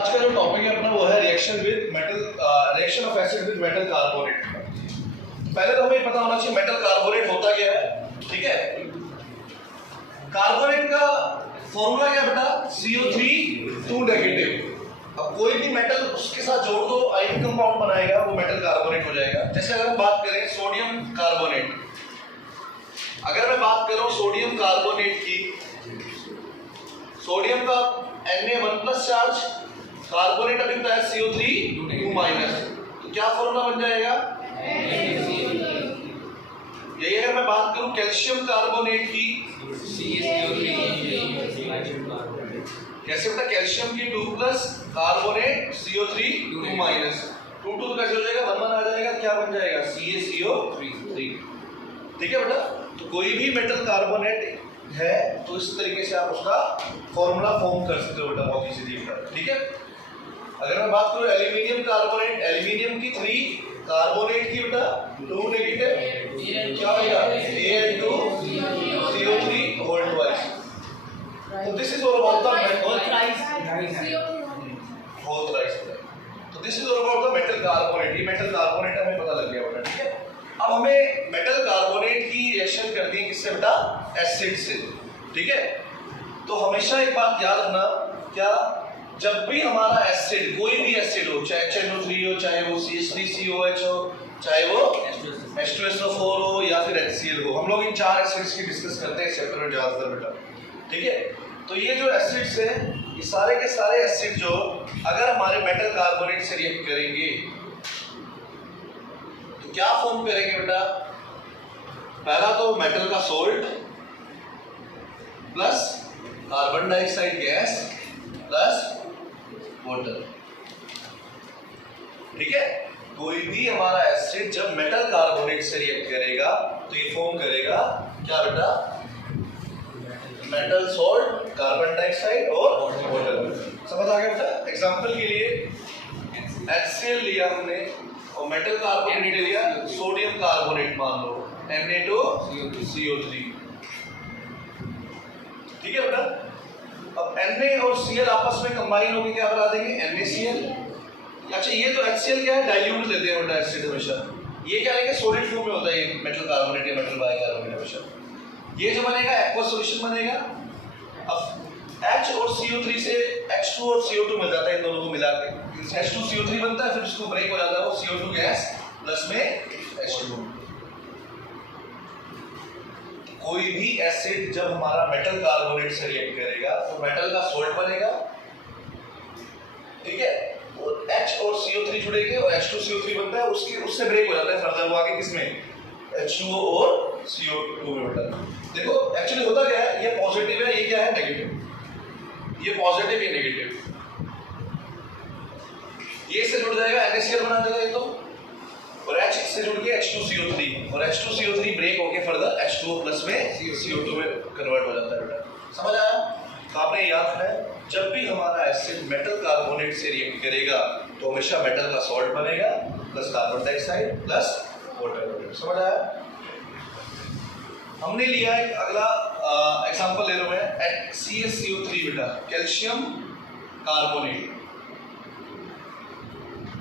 आज का जो टॉपिक है अपना वो है reaction with metal, reaction of acid with metal carbonate. पहले तो हमें पता होना चाहिए मेटल कार्बोनेट होता क्या है, ठीक है। कार्बोनेट का फॉर्मूला क्या बेटा, CO3 2 नेगेटिव। अब कोई भी मेटल उसके साथ जोड़ दो, आयन कंपाउंड बनाएगा, वो मेटल कार्बोनेट हो जाएगा। जैसे अगर हम बात करें सोडियम कार्बोनेट, अगर मैं बात करूं सोडियम कार्बोनेट की, सोडियम का Na1+ चार्ज, कार्बोनेट अभी बताया CO3 2-, तो क्या फॉर्मूला बन जाएगा, यही। अगर मैं बात करूं कैल्शियम कार्बोनेट की, कैसे बेटा, कैल्शियम की 2+ कार्बोनेट CO3 2-, 2 कैसे हो जाएगा, 1 आ जाएगा, क्या बन जाएगा CaCO3, ठीक है बेटा। तो कोई भी मेटल कार्बोनेट है तो इस तरीके से आप उसका फॉर्मूला फॉर्म कर सकते हो बेटा, बहुत ही सीधी बेटा, ठीक है। अगर मैं बात करूं एल्यूमिनियम कार्बोनेट, एल्यूमिनियम की 3, कार्बोनेट की बेटा 2 नेगेटिव, क्या होगा A2CO3 होल ट्वाइस। तो this is all about the metal, तो this is all about the metal carbonate. ये मेटल कार्बोनेट हमें पता लग गया बेटा, ठीक है। अब हमें मेटल कार्बोनेट की रिएक्शन करनी है किससे बेटा, एसिड से, ठीक है। तो हमेशा एक बात याद रखना, क्या, जब भी हमारा एसिड, कोई भी एसिड हो, चाहे HNO3 हो, चाहे वो CH3COH हो, चाहे वो H2SO4 हो या फिर HCl हो, हम लोग इन 4 एसिड्स की डिस्कस करते हैं चैप्टर में ज्यादातर बेटा, ठीक है। तो ये जो एसिड्स है, ये सारे के सारे एसिड जो अगर हमारे मेटल कार्बोनेट से रिएक्ट करेंगे तो क्या फॉर्म करेंगे बेटा, पहला तो मेटल का salt plus carbon dioxide gas plus water, ठीक है। कोई भी हमारा एसिड जब मेटल कार्बोनेट से रिएक्ट करेगा तो ये फॉर्म करेगा क्या बेटा, मेटल सोल्ट, कार्बन डाइऑक्साइड और वाटर। समझ आ गया बेटा। एग्जांपल के लिए HCl लिया हमने और मेटल कार्बोनेट लिया सोडियम कार्बोनेट, मान लो Na2CO3, ठीक है बेटा। अब Na और Cl आपस में कंबाइन होकर क्या बना देंगे, NaCl। अच्छा, ये तो HCl क्या है, डाइल्यूट लेते हैं बेटा एसिड हमेशा। ये क्या लेंगे, सॉलिड फॉर्म में होता है ये मेटल कार्बोनेट या मेटल बाइकार्बोनेट हमेशा। ये जो बनेगा एक्वा सॉल्यूशन बनेगा। अब H और CO3 से H2 और CO2 मिल जाता है, इन दोनों को मिला के H2CO3 बनता है, फिर इसको ब्रेक हो जाता है वो CO2 गैस प्लस में H2। कोई भी एसिड जब हमारा मेटल कार्बोनेट से रिएक्ट करेगा तो मेटल का सोल्ट बनेगा, ठीक है, और H और CO3 जुड़ेंगे और H2CO3 बनता है, उससे ब्रेक हो जाता है फर्दर वो आगे किसमें, H2O और CO2 में बेटा। देखो एक्चुअली होता क्या है, ये पॉजिटिव है, ये क्या है नेगेटिव, ये पॉजिटिव, ये नेगेटिव, ये इससे जुड़ जाएगा NaCl बना देगा ये तो, और H से जुड़ के H2CO3 और H2CO3 ब्रेक होके फर्दर H2O प्लस में CO2 में कन्वर्ट हो जाता है बेटा। समझ आया। तो आपने याद रखना है, जब भी हमारा एसिड मेटल कार्बोनेट से रिएक्ट करेगा तो हमेशा मेटल का सॉल्ट बनेगा plus carbon dioxide plus water. समझ आया। हमने लिया एक अगला एग्जांपल ले लो मैं, CaCO3 बेटा, कैल्शियम कार्बोनेट।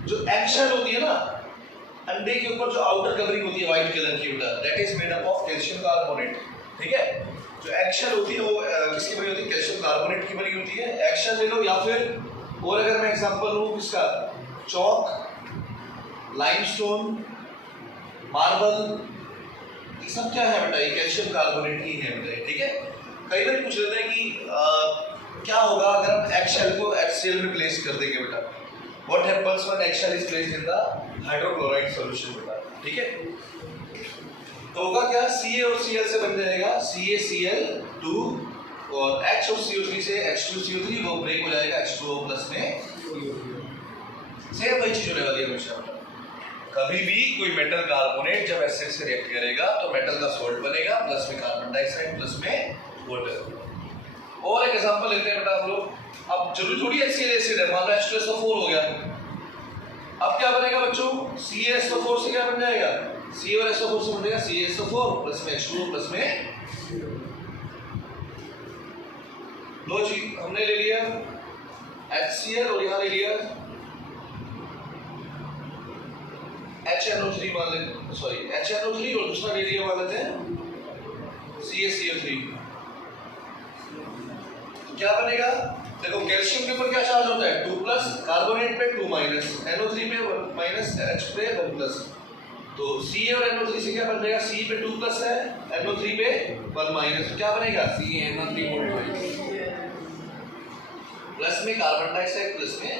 जो एगशेल होती है ना, अंडे के ऊपर जो आउटर कवरिंग होती है व्हाइट कलर की बेटा, that is made up of calcium carbonate, ठीक है। जो एगशेल होती है वो किसकी बनी होती है, कैल्शियम कार्बोनेट की बनी होती है। एगशेल ले लो, या फिर और अगर मैं एग्जांपल लूं किसका, चॉक, लाइमस्टोन, मार्बल, ये सब क्या है बेटा, ये कैल्शियम कार्बोनेट ही है बेटा, ठीक है। कई बार पूछ लेते हैं कि क्या होगा अगर हम एगशेल को HCl में प्लेस कर देंगे बेटा, what happens when eggshell is placed in the hydrochloride solution बेटा, ठीक है। तो होगा क्या, Ca और Cl से बन जाएगा CaCl2 और H और CO3 से H2CO3, वो ब्रेक हो जाएगा H2O प्लस में। सेम वही चीज होने वाली है हमेशा। कभी भी कोई मेटल कार्बोनेट जब एसिड से रिएक्ट करेगा तो मेटल का सॉल्ट बनेगा प्लस में कार्बन डाइऑक्साइड प्लस में वाटर। और एक एग्जांपल लेते हैं बेटा हम लोग। अब जरूरी थोड़ी HCl एसिड है, मान लो H2SO4 हो गया, अब क्या बनेगा बच्चों, CaSO4 से क्या बन जाएगा, C और SO4 से बन जाएगा CaSO4 प्लस में H2O प्लस में, लो जी हमने ले लिया। HCl और यहाँ ले लिया HNO3 मान लेते, सॉरी HNO3 और दूसरा ले लिया मान लेते हैं CaCO3। तो क्या बनेगा? देखो कैल्शियम के ऊपर क्या चार्ज होता है 2+, कार्बोनेट पे 2-, NO3 पे -, H पे 1+। तो Ca और NO3 से क्या बन जाएगा? C पे 2+ है, NO3 पे 1-, तो क्या बनेगा? CaNO3 प्लस में कार्बन डाइऑक्साइड प्लस में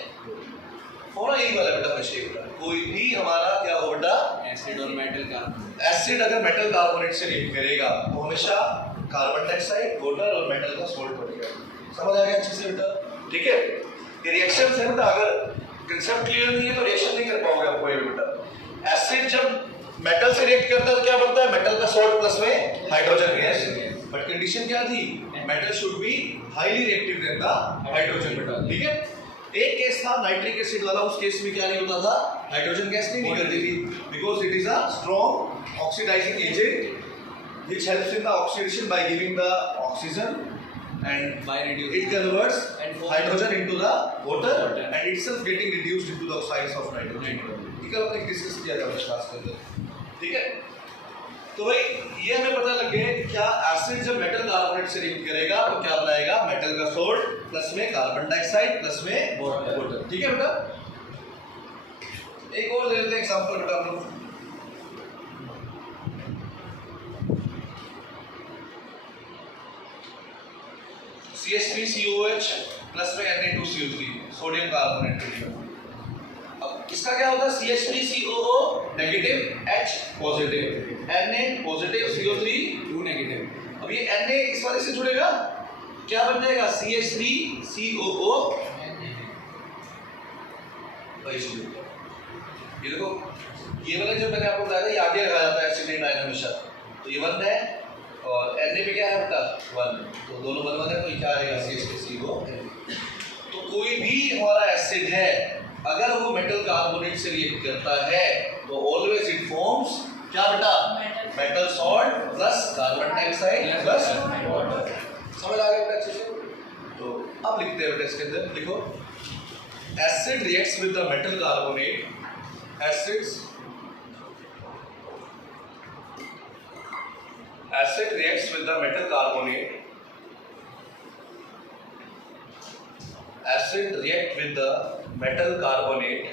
होना यही वाला बेटा हमेशा। कोई भी हमारा क्या हो बेटा एसिड और मेटल का एसिड अगर मेटल कार्बोनेट से रिएक्ट करेगा तो हमेशा कार्बन डाइऑक्साइड वाटर और मेटल का सॉल्ट बनेगा। समझ आ गया अच्छे से बेटा? ठीक है, ये रिएक्शन है बेटा, अगर कांसेप्ट क्लियर नहीं है तो रिएक्शन नहीं कर पाओगे आपको ये बेटा। एसिड जब मेटल से रिएक्ट करता है तो क्या बनता है? मेटल का सॉल्ट प्लस में हाइड्रोजन गैस। बट कंडीशन क्या थी? Metal should be highly reactive than the hydrogen बेटा। ठीक है, एक केस था नाइट्रिक एसिड वाला, उस केस में क्या नहीं होता था? हाइड्रोजन गैस नहीं निकलती थी, because it is a strong oxidising agent which helps in the oxidation by giving the oxygen and by reducing it converts hydrogen into the water water and itself getting reduced into the oxides of nitrogen। ठीक है, हमने discuss किया था class के अंदर। ठीक है, तो भाई ये हमें पता लग गया क्या एसिड जब मेटल कार्बोनेट से रिएक्ट करेगा तो क्या बनाएगा? मेटल का सॉल्ट प्लस में कार्बन डाइऑक्साइड प्लस में वाटर। ठीक है बेटा, एक और ले लेते हैं एग्जांपल बेटा हम लोग। CH3COH प्लस में Na2CO3 सोडियम कार्बोनेट। अब इसका क्या होगा? CH3COO negative, H positive, Na positive, CO3 2 negative. अब ये Na इस वाले से जुड़ेगा, क्या बन जाएगा? CH3COO। ये देखो, ये वाला जो मैंने आपको बताया था, ये आगे लगाया जाता है एसिड आयन हमेशा। तो ये 1 है और Na पे क्या है बेटा? 1, तो दोनों 1 है, तो ये क्या आएगा? CH3CO। तो कोई भी हमारा एसिड है अगर वो मेटल कार्बोनेट से रिएक्ट करता है तो ऑलवेज इट फॉर्म्स क्या बेटा? Metal salt plus carbon dioxide plus water. समझ आ गया बेटा अच्छे से? तो अब लिखते हैं बेटा, इसके अंदर लिखो acid reacts with the metal carbonate, acid reacts with the metal carbonate, acid react with the metal carbonate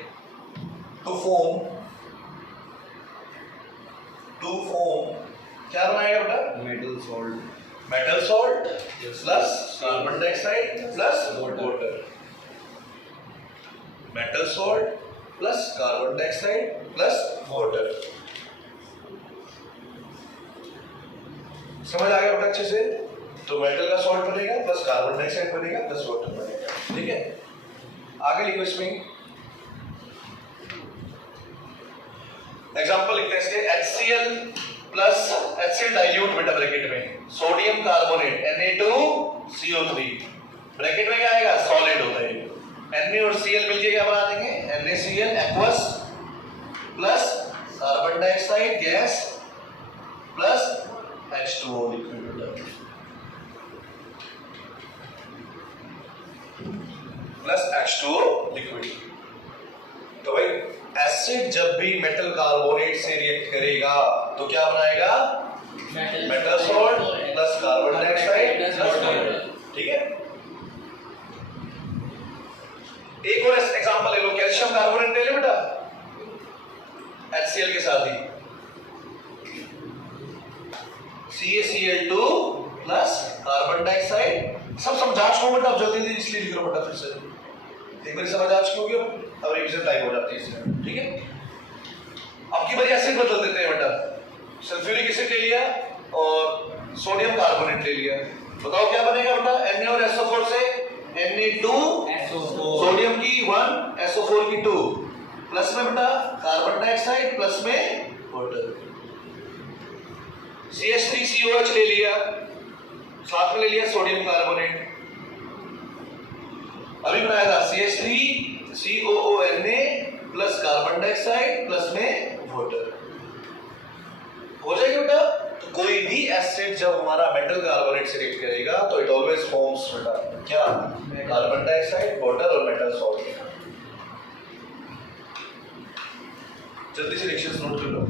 to form क्या बनाएगा बेटा? Metal salt plus carbon dioxide plus water. Metal salt plus carbon dioxide plus water. समझ आ गया बेटा अच्छे से? तो metal का सॉल्ट बनेगा प्लस कार्बन डाइऑक्साइड बनेगा प्लस वाटर बनेगा। ठीक है, आगे लिखो इसमें एग्जांपल लिखते हैं इसके। HCl प्लस HCl डाइल्यूट बेटा ब्रैकेट में सोडियम कार्बोनेट Na2CO3 ब्रैकेट में क्या आएगा? सॉलिड होता है। Na और Cl मिलके क्या बना देंगे? NaCl aqueous plus carbon dioxide gas plus H2O liquid plus H2O liquid. तो भाई एसिड जब भी मेटल कार्बोनेट से रिएक्ट करेगा तो क्या बनाएगा? Metal salt plus carbon dioxide plus water. ठीक है, एक और एग्जांपल ले लो, कैल्शियम कार्बोनेट ले लो बेटा HCl के साथ ही, CaCl2 प्लस कार्बन डाइऑक्साइड। सब समझा चुको बेटा, अब जल्दी इसलिए लिख लो बेटा, फिर से एक बार समझ आ चुकी अब रिवीजन टाइप हो जाती है इसमें। ठीक है, अब की बारी एसिड बदल देते हैं बेटा। सल्फ्यूरिक एसिड ले लिया और सोडियम कार्बोनेट ले लिया, बताओ क्या बनेगा बेटा? Na और SO4 से Na2 सोडियम की 1 SO4 की 2 प्लस में बेटा कार्बन डाइऑक्साइड प्लस में वाटर। CH3COH ले लिया, साथ में ले लिया सोडियम कार्बोनेट। अभी बनाया था CH3COONA plus carbon dioxide plus में वाटर। हो जाएगा बेटा? तो कोई कोई भी एसिड जब हमारा मेटल कार्बोनेट से रिएक्ट करेगा तो इट ऑलवेज फॉर्म्स क्या, कार्बन डाइऑक्साइड, वाटर और मेटल सॉल्ट। जल्दी से रिएक्शंस नोट कर लो।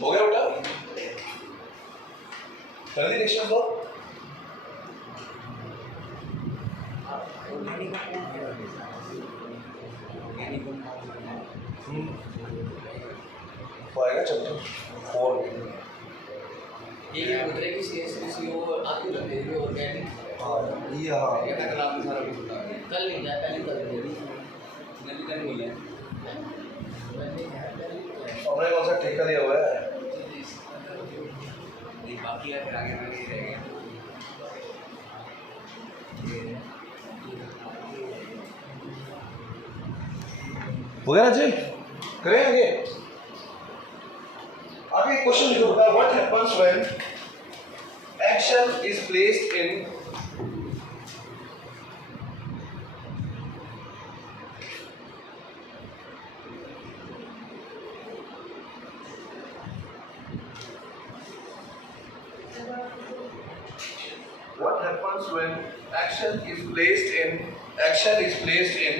हो गया बेटा, जल्दी रिएक्शन दो। आएगा चैप्टर 4 में ये उतरे की सीएससीओ आती लगती है ऑर्गेनिक। हाँ ये हाँ ये कल आपने सारा कुछ बता दिया। कल नहीं जाए पहले कल देगी नहीं कल नहीं है। हमने कौन सा ठेका दिया हुआ है? बाकी है फिर आगे आगे रहेगा। हो गया जी, करें आगे। आगे क्वेश्चन लिखो बेटा, what happens when action is placed in what happens when action is placed in action is placed in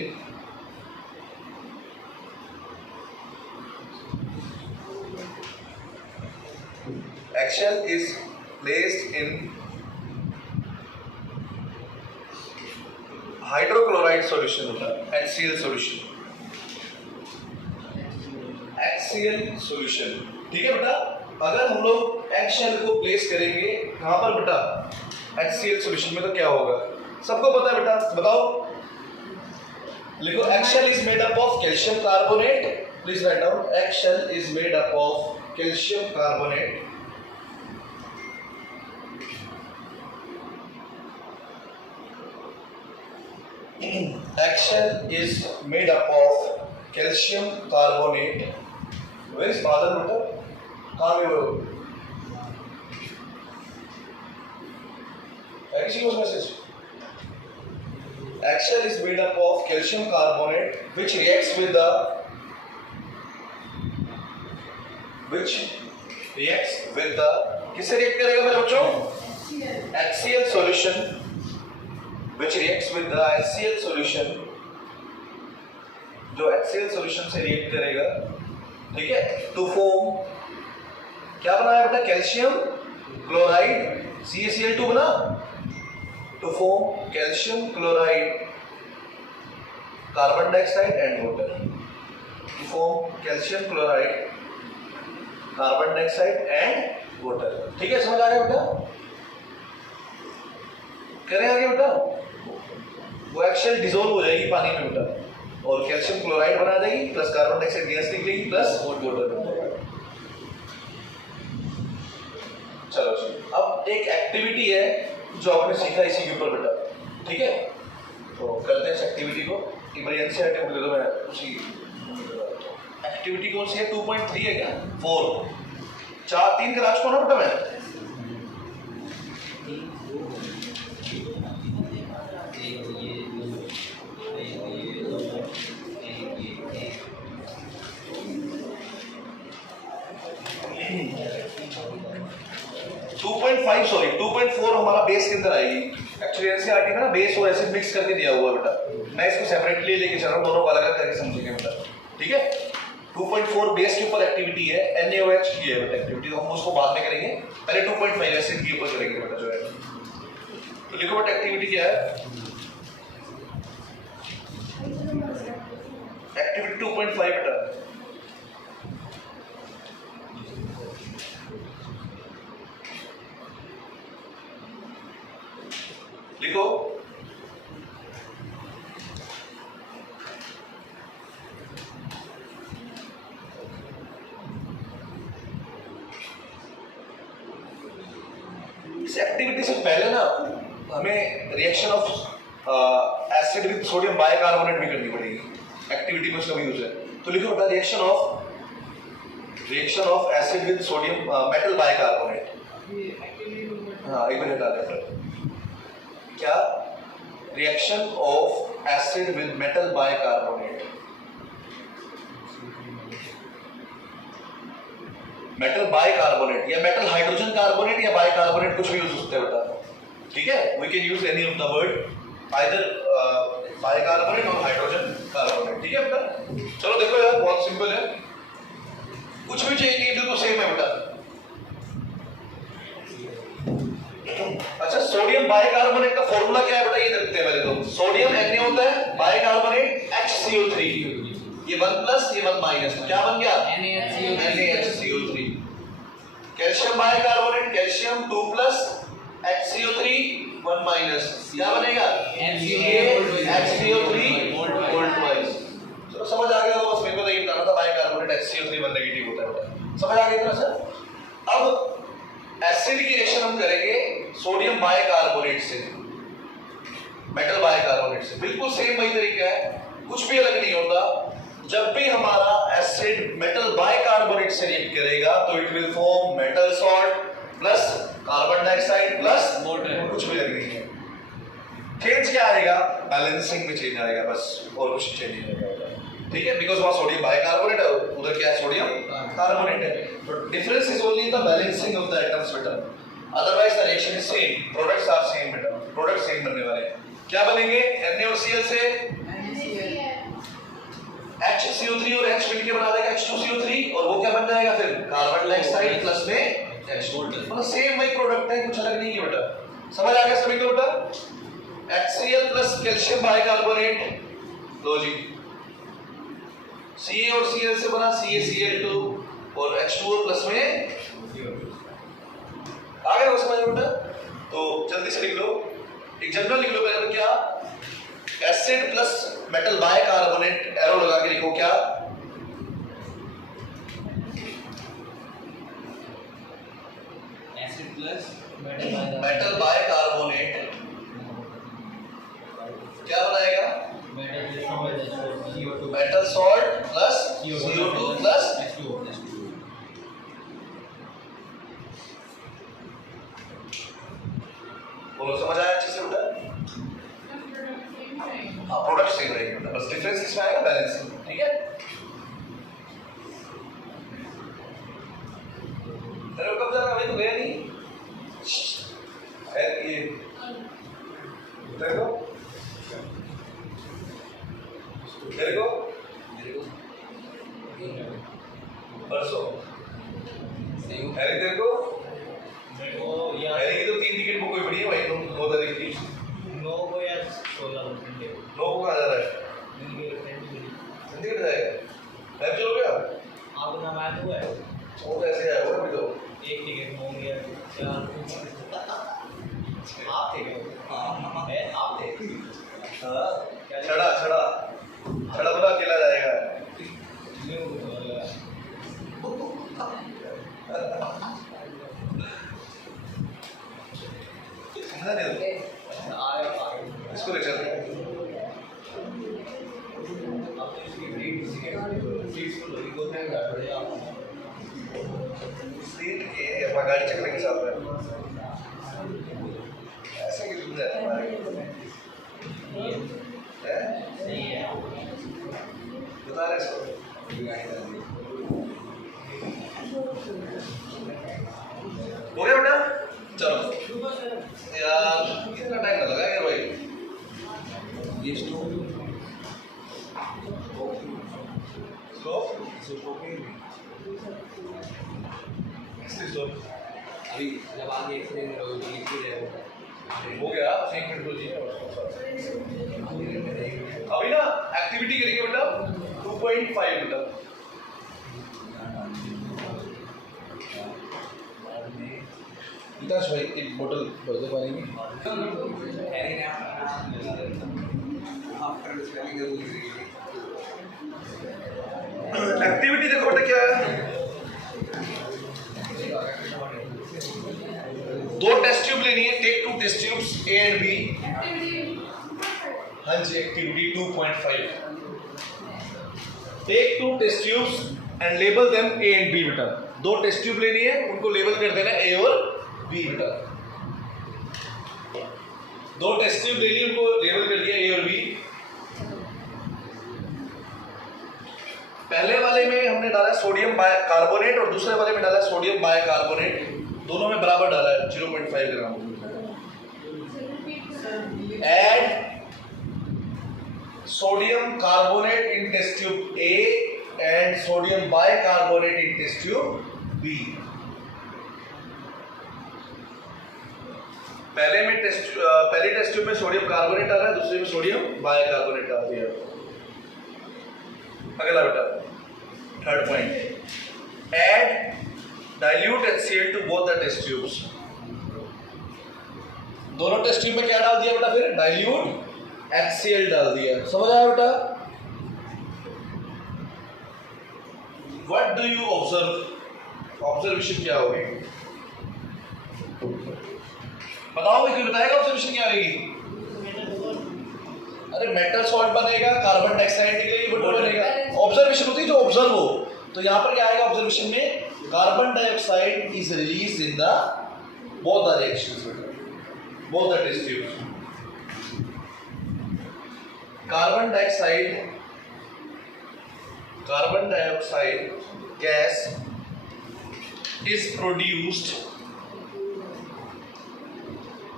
hydrochloride solution होता है, HCl सॉल्यूशन, HCl सॉल्यूशन। ठीक है बेटा, अगर हम लोग एक्शन को प्लेस करेंगे कहां पर बेटा, HCl सॉल्यूशन में, तो क्या होगा सबको पता है बेटा, बताओ। लिखो, action is made up of calcium carbonate, please write down, action is made up of calcium carbonate action is made up of calcium carbonate. Where is father better? कहाँ गए वो? है किसी को message? Action is made up of calcium carbonate which reacts with the किससे react करेगा मेरे बच्चों? HCl solution which reacts with the HCl solution, जो HCl solution से रिएक्ट करेगा, ठीक है, टू फॉर्म क्या बनाया बेटा, कैल्शियम क्लोराइड, CaCl2 बना, to form calcium chloride, carbon dioxide and water, to form calcium chloride, carbon dioxide and water. ठीक है, समझ आ गया बेटा? करें आगे बेटा, वो एक्शन डिसॉल्व हो जाएगी पानी में बेटा और कैल्शियम क्लोराइड बना देगी प्लस कार्बन डाइऑक्साइड गैस निकलेगी प्लस वाटर। चलो अब एक एक्टिविटी है जो आपने सीखा इसी के ऊपर बेटा, ठीक है, तो करते हैं इस एक्टिविटी को। इमरजेंसी आइटम दे दो, मैं उसी एक्टिविटी कौन सी है, 2.3 है क्या, 4 3 क्लास को ना बेटा मैं 2.5 सॉरी 2.4 हमारा बेस के अंदर आएगी। एक्चुअली एनसीईआरटी में ना बेस और एसिड मिक्स करके दिया हुआ बेटा, मैं इसको सेपरेटली लेके चल रहा हूँ, दोनों को अलग अलग करके समझेंगे बेटा, ठीक है। 2.4 बेस के ऊपर एक्टिविटी है, NaOH की है बेटा एक्टिविटी, तो हम उसको बाद में करेंगे, पहले 2.5 एसिड के ऊपर करेंगे बेटा जो है। तो लिखो बेटा एक्टिविटी क्या है, एक्टिविटी 2.5 बेटा, लिखो इस एक्टिविटी से पहले ना हमें reaction of acid with sodium bicarbonate भी करनी पड़ेगी, एक्टिविटी में उसका भी यूज है। तो लिखो बेटा reaction of acid with sodium metal bicarbonate. हाँ एक मिनट आ जाए। क्या reaction of acid with metal bicarbonate. Metal bicarbonate या मेटल हाइड्रोजन कार्बोनेट या बाइकार्बोनेट कुछ भी यूज होता है बेटा, ठीक है। We can use any of the word either bicarbonate और हाइड्रोजन कार्बोनेट, ठीक है बेटा। चलो देखो यार बहुत सिंपल है, कुछ भी चाहिए नहीं, बिल्कुल सेम है बेटा। अच्छा सोडियम बाइकार्बोनेट का फॉर्मूला क्या है बेटा, ये देखते हैं पहले। तो सोडियम Na होता है, बाइकार्बोनेट HCO3, ये 1 प्लस ये 1 माइनस, क्या बन गया NaHCO3। Calcium bicarbonate, calcium 2 plus HCO3 1 minus, क्या बनेगा HCO3 वोल्ट वाइज। चलो समझ आ गया, बस मेरे को तो ये बताना था बाइकार्बोनेट HCO3 1 नेगेटिव होता है बेटा, समझ आ गया इतना सर। अब एसिड की रिएक्शन हम करेंगे सोडियम बाइकार्बोनेट से, मेटल बाइकार्बोनेट से, बिल्कुल सेम वही तरीका है, कुछ भी अलग नहीं होता। जब भी हमारा एसिड मेटल बाइकार्बोनेट से रिएक्ट करेगा तो it will form metal salt plus carbon dioxide plus water, कुछ भी अलग नहीं है। चेंज क्या आएगा, बैलेंसिंग में चेंज आएगा बस, और कुछ चेंज नहीं आएगा, ठीक है। बिकॉज वहां सोडियम बाइकार्बोनेट है, उधर क्या है सोडियम कार्बोनेट है, तो difference is only in the balancing of the atoms बेटा, otherwise the reaction is same, products are same बेटा, प्रोडक्ट सेम बनने वाले हैं। क्या बनेंगे Na और Cl से HCO3 और H मिलके बना देगा H2CO3, और वो क्या बन जाएगा फिर कार्बन डाइऑक्साइड प्लस में मतलब सेम वही प्रोडक्ट है, कुछ अलग नहीं है बेटा। समझ आ गया सभी को बेटा। HCl प्लस कैल्शियम बाइकार्बोनेट, लो जी Ca और Cl से बना CaCl2 और H2O प्लस में आ गया समझ बेटा। तो जल्दी से लिख लो, एक जनरल लिख लो पहले। क्या acid plus metal bicarbonate, arrow लगा के लिखो क्या एसिड प्लस मेटल बाइकार्बोनेट क्या बनाएगा metal salt plus CO2 plus H2O। बोलो समझ आया अच्छे से बेटा। हाँ प्रोडक्ट सेम रहेगा बेटा, बस डिफरेंस इसमें आएगा बैलेंसिंग, ठीक है। अरे कब जाना, अभी तो गया नहीं है ये, देखो देखो परसों अरे देखो अरे ये तो 3 टिकट बुक हुई पड़ी है भाई, 9 तारीख की 9 को या 16 को 9 को कहाँ जा रहा है, टिकट जाएगा मैच हो गया आप ना मैच हुआ है, वो कैसे आया वो अभी तो एक टिकट हो गया 4 आप थे क्या? मैं आप थे। हाँ छड़ा छड़ा छड़ा बोला अकेला जाएगा। इसको ले चलते हैं। सीट के अपना गाड़ी चकने के साथ में ऐसा क्यों सुन जाता है हमारे बता रहे इसको हो गया बेटा। चलो यार कितना टाइम लगा यार भाई, ये स्टोव अभी जब आगे एक्सरे में रहोगे लिक्विड है हो गया, एक मिनट दीजिए। अभी ना एक्टिविटी करेंगे बेटा 2.5 बेटा। विकास भाई एक बोतल भर दो पानी की। एक्टिविटी देखो बेटा क्या है, 2 टेस्ट ट्यूब लेनी है, take 2 test tubes A and B। हाँ जी activity 2.5 take 2 test tubes and label them A and B बेटा। 2 टेस्ट ट्यूब लेनी है, उनको लेबल कर देना ए और बी बेटा। 2 टेस्ट ट्यूब ले ली, उनको लेबल कर दिया ए और बी। पहले वाले में हमने डाला सोडियम बाइकार्बोनेट और दूसरे वाले में डाला सोडियम बाइकार्बोनेट, दोनों में बराबर डाला है 0.5 ग्राम। Add sodium carbonate in test tube A and sodium bicarbonate in test tube B। पहली टेस्ट ट्यूब में सोडियम कार्बोनेट डाला है, दूसरे में सोडियम बाइकार्बोनेट डाल दिया। अगला बेटा third point, add dilute HCl to both the test tubes। दोनों टेस्ट ट्यूब में क्या डाल दिया बेटा? फिर डाइल्यूट HCl डाल दिया। समझ आया बेटा? What do you observe? Observation क्या होगी बताओगे? क्यों बताएगा ऑब्जर्वेशन क्या होगी? अरे मेटल सॉल्ट बनेगा, कार्बन डाइऑक्साइड निकलेगी, वाटर बनेगा। ऑब्जर्वेशन होती है जो ऑब्जर्व हो। तो यहां पर क्या आएगा ऑब्जर्वेशन में? Carbon dioxide is released in the both the reactions बेटा, both the test tubes। carbon dioxide gas is produced,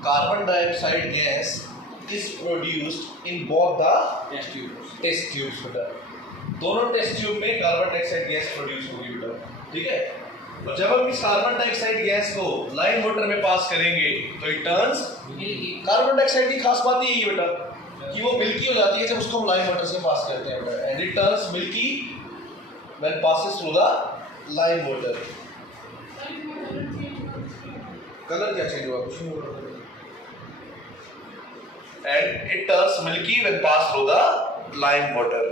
carbon dioxide gas is produced in both the test tubes बेटा। दोनों टेस्ट ट्यूब में carbon dioxide gas produce होगी बेटा, ठीक है। और जब हम इस कार्बन डाइऑक्साइड गैस को लाइम वाटर में पास करेंगे तो it turns milky. Carbon dioxide की खास बात यही है बेटा कि वो मिल्की हो जाती है जब उसको हम लाइम वाटर से पास करते हैं बेटा, and it turns milky when passes through the lime water. Colour क्या चेंज हुआ? कुछ नहीं हुआ। And it turns milky when pass through the lime water.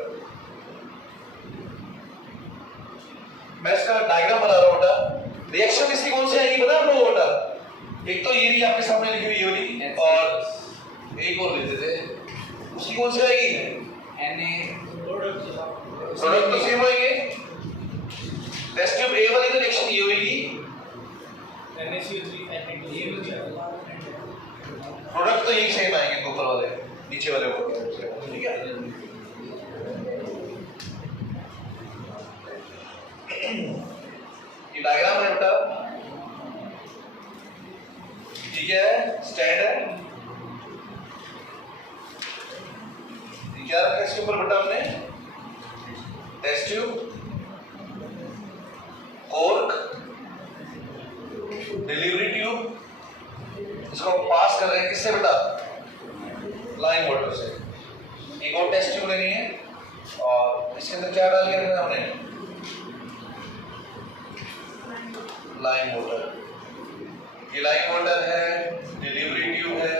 मैं इसका डायग्राम बना रहा हूं बेटा। रिएक्शन इसकी कौन सी आएगी पता है आप लोगों को बेटा? एक तो ये रही आपके सामने लिखी हुई वाली, और एक और लेते थे, उसकी कौन सी आएगी? प्रोडक्ट तो सेम आएंगे। टेस्ट ट्यूब ए वाली तो रिएक्शन ये होगी, प्रोडक्ट तो यही सेम आएंगे, ऊपर वाले नीचे वाले ऊपर, ठीक है। ये डायग्राम है बेटा, ठीक है, स्टैंड है। ये क्या रखा है इसके ऊपर बेटा हमने? Test tube, cork, delivery tube, इसको पास कर रहे हैं किससे बेटा? लाइम वाटर से। एक और टेस्ट ट्यूब लेनी है और इसके अंदर क्या डाल के रखना है हमने? Lime water. ये लाइम वाटर है, डिलीवरी ट्यूब है।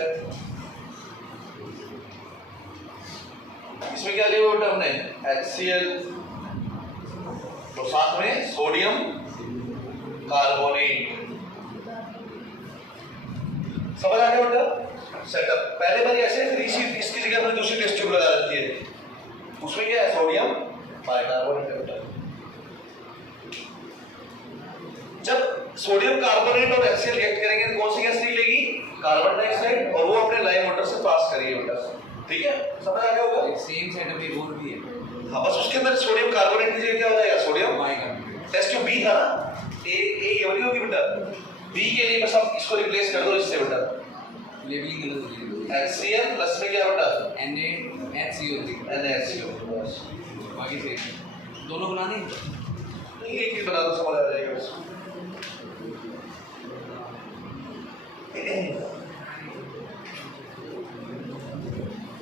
इसमें क्या लिया बेटा हमने? HCl और साथ में सोडियम कार्बोनेट। समझ आ गया बेटा सेटअप? पहले बार ऐसे, फिर इसकी जगह हमने दूसरी टेस्ट ट्यूब लगा देती है। उसमें क्या है? सोडियम बाइकार्बोनेट है बेटा। जब सोडियम कार्बोनेट और HCl रिएक्ट करेंगे तो कौन सी गैस निकलेगी? कार्बन डाइऑक्साइड, और वो अपने लाइम वाटर से पास करेगी बेटा, ठीक है। समझ आ गया होगा? सेम सेटअप एक और भी है। हाँ, बस उसके अंदर सोडियम कार्बोनेट की जगह क्या हो जाएगा? Sodium bicarbonate. Test tube B था ना, ए वाली होगी बेटा। बी के लिए बस आप इसको रिप्लेस कर दो इससे बेटा, लेबलिंग गलत हो गई। HCl प्लस में क्या बेटा? NaHCO बस बाकी सेम। दोनों बनाने नहीं, एक ही बना दो, समझ आ जाएगा बस।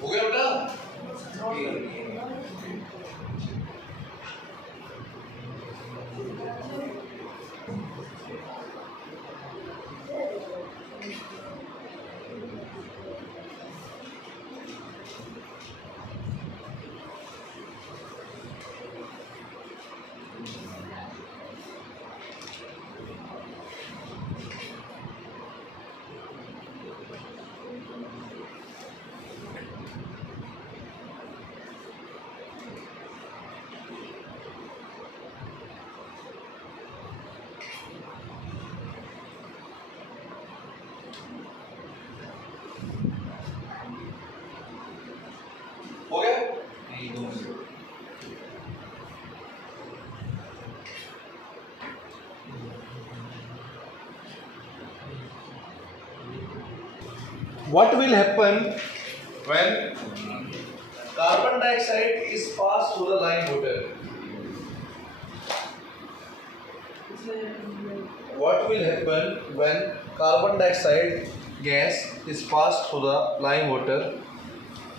हो गया बेटा? What will happen when carbon dioxide is passed through the lime water? What will happen when carbon dioxide gas is passed through the lime water?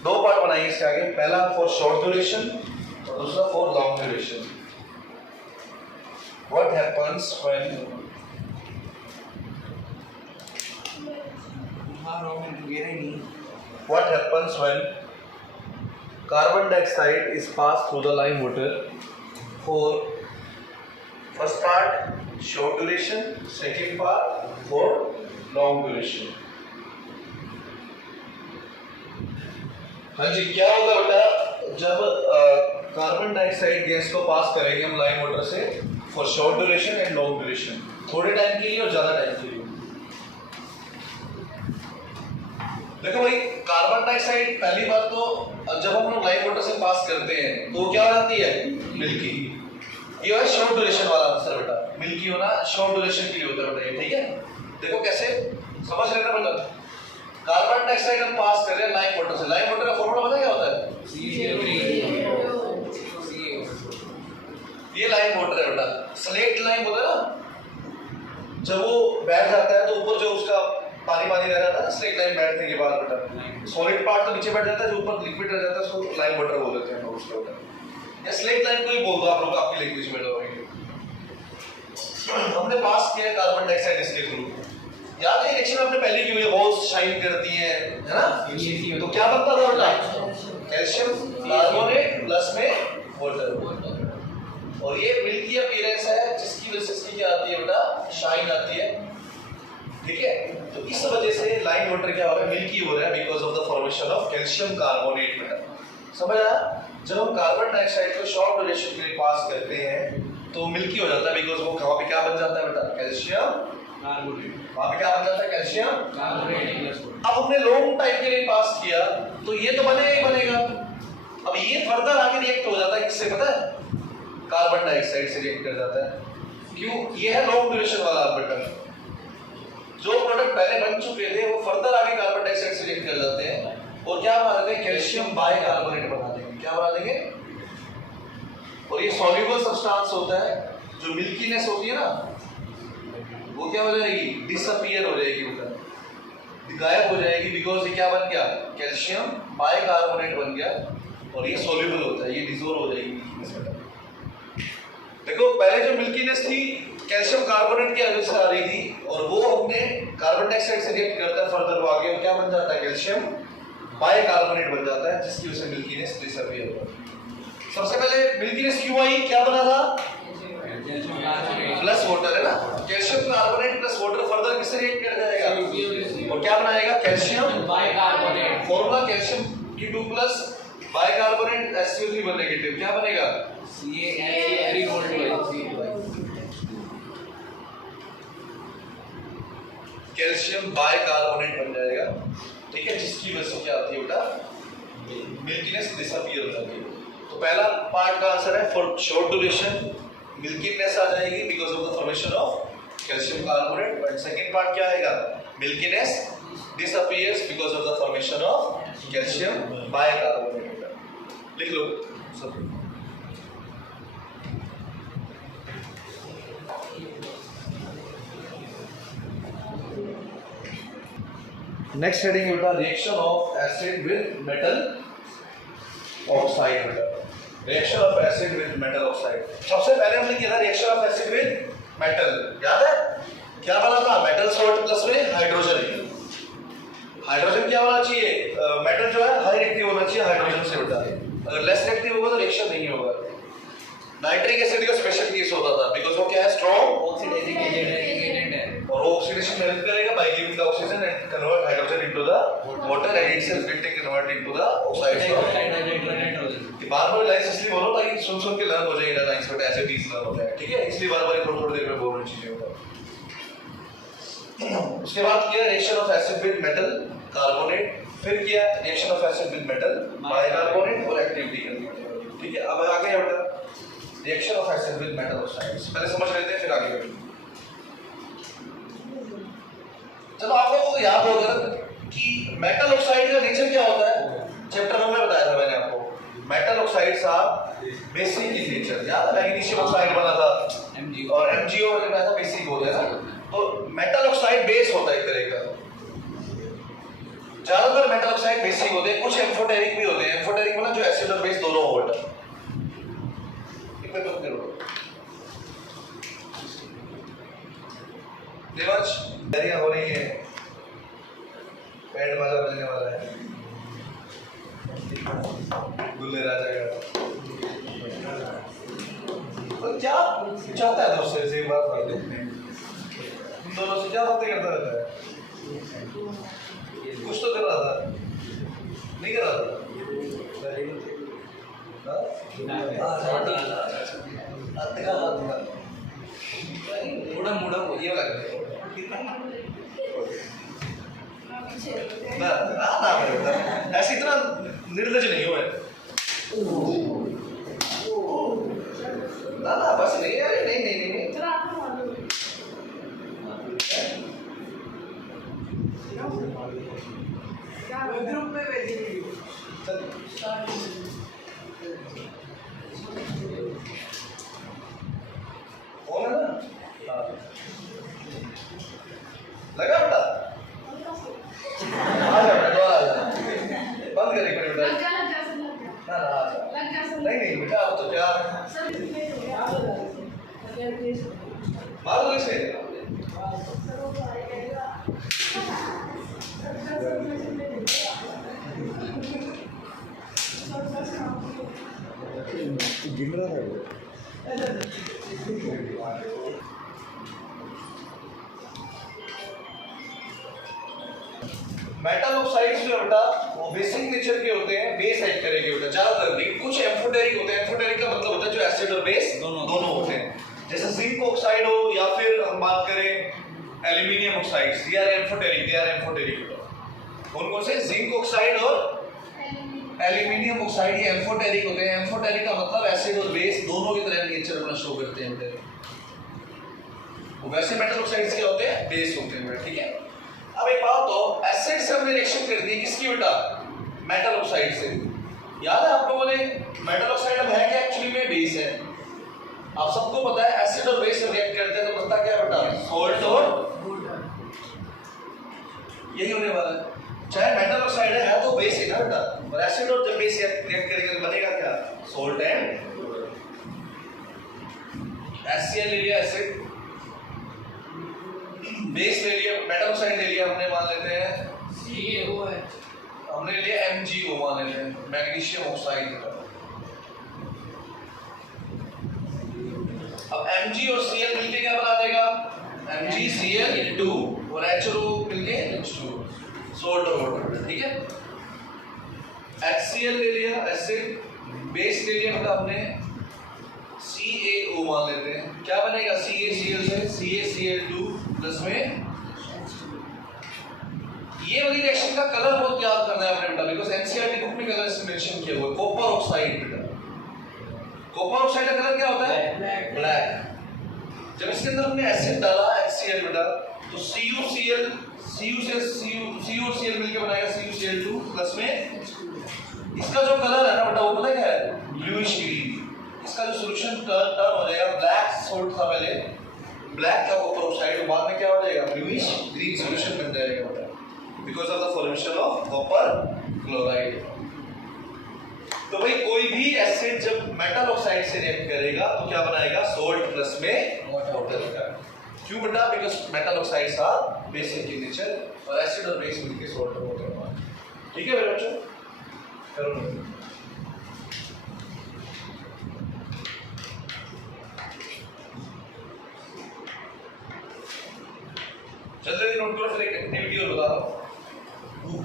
दो पार्ट बनाएंगे इसके आगे, पहला फॉर शॉर्ट ड्यूरेशन और दूसरा for long duration. What happens when carbon dioxide is passed through the lime water for first part short duration, second part for long duration. हाँ जी, क्या होगा बेटा जब कार्बन डाइऑक्साइड गैस को पास करेंगे हम लाइम वाटर से for short duration and long duration, थोड़े टाइम के लिए और ज्यादा टाइम के लिए. देखो भाई, कार्बन डाइऑक्साइड पहली बात तो जब हम लोग लाइम वाटर से पास करते हैं तो क्या हो जाती है, मिल्की. ये है शॉर्ट ड्यूरेशन वाला आंसर बेटा, मिल्की होना शॉर्ट ड्यूरेशन के लिए होता है बेटा. ठीक है, देखो कैसे समझ लेना बेटा. कार्बन डाइऑक्साइड हम पास कर रहे हैं लाइम वाटर से. लाइम वाटर का फॉर्मूला पता क्या होता है? ये लाइम वाटर है बेटा. स्लेट लाइम होता है ना, जब वो बैठ जाता है तो ऊपर जो उसका पानी पानी रह जाता है ना, स्लेट लाइम बैठने के बाद बेटा सॉलिड पार्ट तो नीचे बैठ जाता है, जो ऊपर लिक्विड रह जाता है उसको लाइम वाटर बोल देते हैं लोग उसके ऊपर. या स्लेट लाइम को ही बोल दो आप लोग आपकी लैंग्वेज में. हमने पास किया कार्बन डाइऑक्साइड इसके थ्रू. याद है रिएक्शन आपने पहले की हुई है, बहुत शाइन करती है ना. तो क्या बनता था बेटा, कैल्शियम कार्बोनेट प्लस में वाटर. और ये मिल्की अपीयरेंस है जिसकी वजह से इसकी क्या आती है बेटा, शाइन आती है. ठीक है, तो इस वजह से लाइम वाटर क्या हो रहा है, मिल्की हो रहा है because of the formation of calcium carbonate बेटा. समझ आया? जब हम कार्बन डाइऑक्साइड को शॉर्ट ड्यूरेशन के लिए पास करते हैं तो मिल्की हो जाता है बिकॉज वो वहां पे क्या बन जाता है बेटा, कैल्शियम कार्बोनेट. वहां पे क्या बन जाता है, कैल्शियम कार्बोनेट. अब हमने लॉन्ग टाइम के लिए पास किया तो ये तो बनेगा ही बनेगा. अब ये फर्दर आगे रिएक्ट हो जाता है किससे पता है, कार्बन डाइऑक्साइड से रिएक्ट कर जाता है. क्यों? ये है लॉन्ग ड्यूरेशन वाला आर्बिटल. जो प्रोडक्ट पहले बन चुके थे वो फर्दर आगे कार्बन डाइऑक्साइड से रिएक्ट कर जाते हैं और क्या बना देंगे, कैल्शियम बाइकार्बोनेट बना देंगे. क्या बना देंगे? और ये सॉल्युबल सब्सटेंस होता है. जो मिल्कीनेस होती है ना वो क्या हो जाएगी, डिसअपीयर हो जाएगी, उधर गायब हो जाएगी बिकॉज ये क्या बन गया, कैल्शियम बाइकार्बोनेट बन गया. और ये सॉल्युबल होता है, ये डिसॉल्व हो जाएगी. देखो पहले जो मिल्कीनेस थी कैल्शियम कार्बोनेट की वजह से आ रही थी और वो हमने कार्बन डाइऑक्साइड से रिएक्ट करता है फर्दर वो आगे क्या बन जाता है, कैल्शियम बाइकार्बोनेट बन जाता है जिसकी वजह से मिल्कीनेस डिसअपीयर होता है. सबसे पहले मिल्कीनेस क्यों आई, क्या बना था, प्लस वाटर है ना. Calcium carbonate plus water further किससे रिएक्ट कर जाएगा और क्या बनाएगा, calcium bicarbonate. Formula calcium K2 plus bicarbonate SiO3 negative क्या बनेगा, कैल्शियम बाइकार्बोनेट बन जाएगा. ठीक है, जिसकी वजह से क्या आती है बेटा, मिल्कीनेस डिसअपीयर हो जाती है. तो पहला पार्ट का आंसर है फॉर शॉर्ट ड्यूरेशन मिल्कीनेस आ जाएगी because of the formation of calcium carbonate. But second part क्या आएगा, milkiness disappears because of the formation of calcium bicarbonate. लिख लो सब. नेक्स्ट हेडिंग बेटा, reaction of acid with metal oxide. Reaction of acid with metal oxide. सबसे पहले हमने किया था reaction of acid with metal, याद है क्या बना था, मेटल सॉल्ट प्लस में हाइड्रोजन. हाइड्रोजन क्या होना चाहिए, मेटल जो है हाई रिएक्टिव होना चाहिए हाइड्रोजन से बेटा. अगर लेस रिएक्टिव होगा तो रिएक्शन नहीं होगा. नाइट्रिक एसिड का स्पेशल केस होता था बिकॉज वो क्या है, स्ट्रॉन्ग ऑक्सीडाइजिंग एजेंट है और वो ऑक्सीडेशन में हेल्प करेगा by giving the oxygen and convert hydrogen into the water and itself getting convert into the oxides of hydrogen. बार-बार लाइंस इसलिए बोलो ताकि सुन के लर्न हो जाए ना, लाइंस बट ऐसे बीच लर्न हो जाए. ठीक है, इसलिए बार-बार थोड़ी देर में बोलना चाहिए होगा. उसके बाद किया reaction of acid with metal carbonate, फिर किया reaction of acid with metal bicarbonate और एक्टिविटी करनी है. ठीक है, अब आगे है बेटा reaction of acid with metal oxides. पहले समझ लेते हैं फिर आगे बढ़ेंगे. चलो आप लोगों को याद होगा कि मेटल ऑक्साइड का नेचर क्या होता है, चैप्टर 1 में बताया था मैंने आपको। Metal oxides are basic in nature. याद है मैग्नीशियम ऑक्साइड बना था और MgO में बताया था बेसिक होता है ना। तो मेटल ऑक्साइड बेस होता है एक तरह का। ज्यादातर मेटल ऑक्साइड बेसिक होते हैं, कुछ एम्फोटेरिक भी होते हैं। एम्फोटेरिक मतलब जो एसिड और बेस दोनों होता है। इतना तो करो देवांश, तैयारियां हो रही है, बैंड बाजा बजने वाला है दुल्हे राजा का। तो क्या चाहता है दोस्तों से एक बात बता दे, तुम दोनों से क्या बातें करता रहता है? कुछ तो कर रहा था, नहीं कर रहा था? थोड़ा मुड़ा हो ये लग ऐसे इतना निर्लज नहीं हो ना बस नहीं यार, नहीं ग्रुप में भेजेंगे। हो ना लगा बेटा, आ जा बेटा, आ जा, बंद करे बेटा। नहीं बेटा, अब तो क्या मार दो इसे। गिर रहा है मेटल ऑक्साइड्स जो बेटा वो बेसिक नेचर के होते हैं, बेस एक्ट करेंगे बेटा ज्यादातर, लेकिन कुछ एम्फोटेरिक होते हैं। एम्फोटेरिक का मतलब होता है जो एसिड और बेस दोनों होते हैं। जैसे जिंक ऑक्साइड हो या फिर हम बात करें एल्यूमिनियम ऑक्साइड्स, ये आर एम्फोटेरिक। कौन से? जिंक ऑक्साइड और एल्यूमिनियम ऑक्साइड, ये एम्फोटेरिक होते हैं। एम्फोटेरिक का मतलब एसिड और बेस दोनों की तरह नेचर अपना शो करते हैं। वैसे मेटल ऑक्साइड्स क्या होते हैं? बेस होते हैं, ठीक है। अब एक बात तो, एसिड से हमने रिएक्शन कर दी किसकी बेटा? मेटल ऑक्साइड से। याद है आप लोगों ने मेटल ऑक्साइड अब है क्या? एक्चुअली में बेस है। आप सबको पता है एसिड और बेस रिएक्ट करते हैं तो बनता क्या बेटा? सॉल्ट और यही होने वाला है। चाहे मेटल ऑक्साइड है तो बेस है ना बेटा, और एसिड और जब बेस रिएक्ट करेंगे तो बनेगा क्या? सॉल्ट एंड HCl ले लिया एसिड, बेस ले लिया, मेटल ऑक्साइड ले लिया हमने, मान लेते हैं CaO है, हमने ले लिया MgO, मान लेते हैं मैग्नीशियम ऑक्साइड। अब Mg और Cl मिलके क्या बना देगा? MgCl2 और HO मिलके H2, सॉल्ट और वाटर, ठीक है। HCl ले लिया एसिड, बेस ले लिया मतलब हमने CaO, मान लेते हैं क्या बनेगा? CaCl से CaCl2 प्लस में ये वाली रिएक्शन का कलर बहुत याद करना है आपने बेटा, बिकॉज़ एनसीईआरटी बुक में कलर से मेंशन किया हुआ है, कॉपर ऑक्साइड बेटा। कॉपर ऑक्साइड का कलर क्या होता है? ब्लैक। जब इसके अंदर हमने एसिड डाला HCl बेटा, तो CuCl Cu और Cl मिलके बनाएगा CuCl2 प्लस में इसका जो कलर है ना बेटा वो पता क्या है? Bluish green. इसका जो सॉल्यूशन टर्न हो जाएगा, ब्लैक सॉल्ट था पहले, ब्लैक का कॉपर ऑक्साइड, बाद में क्या हो जाएगा? ब्लूइश ग्रीन सॉल्यूशन बन जाएगा बेटा, because of the formation of copper chloride. तो भाई कोई भी एसिड जब मेटल ऑक्साइड से रिएक्ट करेगा तो क्या बनाएगा? सॉल्ट प्लस में वाटर। क्यों बेटा? Because metal oxides are basic in nature और एसिड और बेस मिलकर सॉल्ट और वाटर बना। ठीक है मेरे बच्चों, करो जल्दी नोट करो। फिर एक एक्टिविटी और बता रहा हूँ, 2.7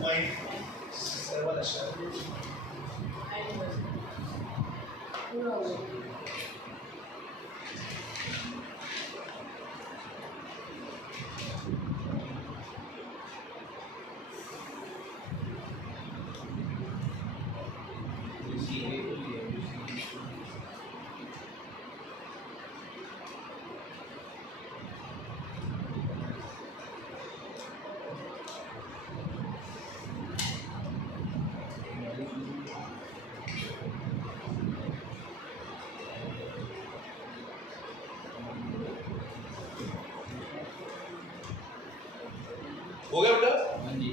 हो गया बेटा? हाँ जी।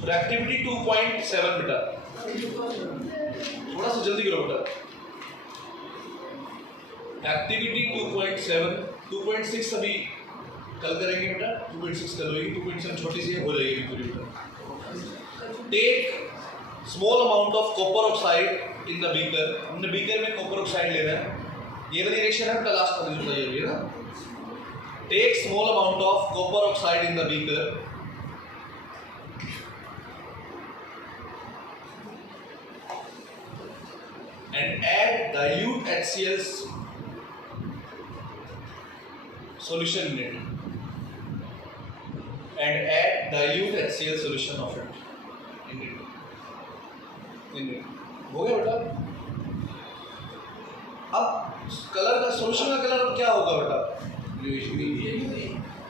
फिर एक्टिविटी 2.7 बेटा, थोड़ा सा जल्दी करो बेटा। एक्टिविटी 2.7, 2.6 अभी कल करेंगे बेटा, 2.6 कल होगी, 2.7 छोटी सी हो जाएगी पूरी बेटा। Take small amount of copper oxide in the beaker, हमने बीकर में कॉपर ऑक्साइड लेना है, ये वाली रिएक्शन है बेटा, लास्ट वाली जो बताई है ना। Take small amount of copper oxide in the beaker and add dilute HCl solution in it, and add dilute HCl solution of it in it. हो गया बेटा? अब कलर का सोल्यूशन का कलर अब क्या होगा बेटा?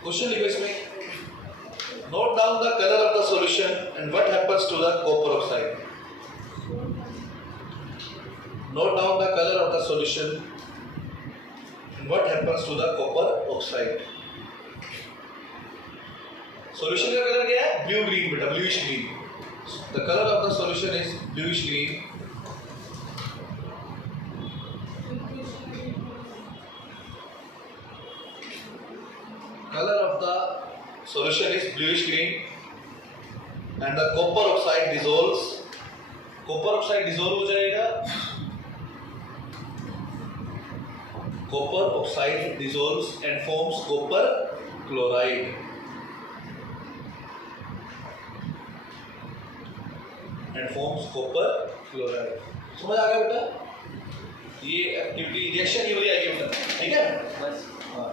क्वेश्चन लिखो इसमें, note down the colour of the solution and what happens to the copper oxide. Note down the color of the solution and what happens to the copper oxide. Solution का colour क्या है? Blue green बेटा, bluish green. The color of the solution is bluish green. Color of the solution is bluish green, and the copper oxide dissolves. Copper oxide dissolve हो जाएगा. Copper oxide dissolves and forms copper chloride. And forms copper chloride. समझ आ गया बेटा? ये activity reaction ये वाली आएगी बेटा, ठीक है? बस। हाँ।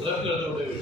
रब कर दो बेटा।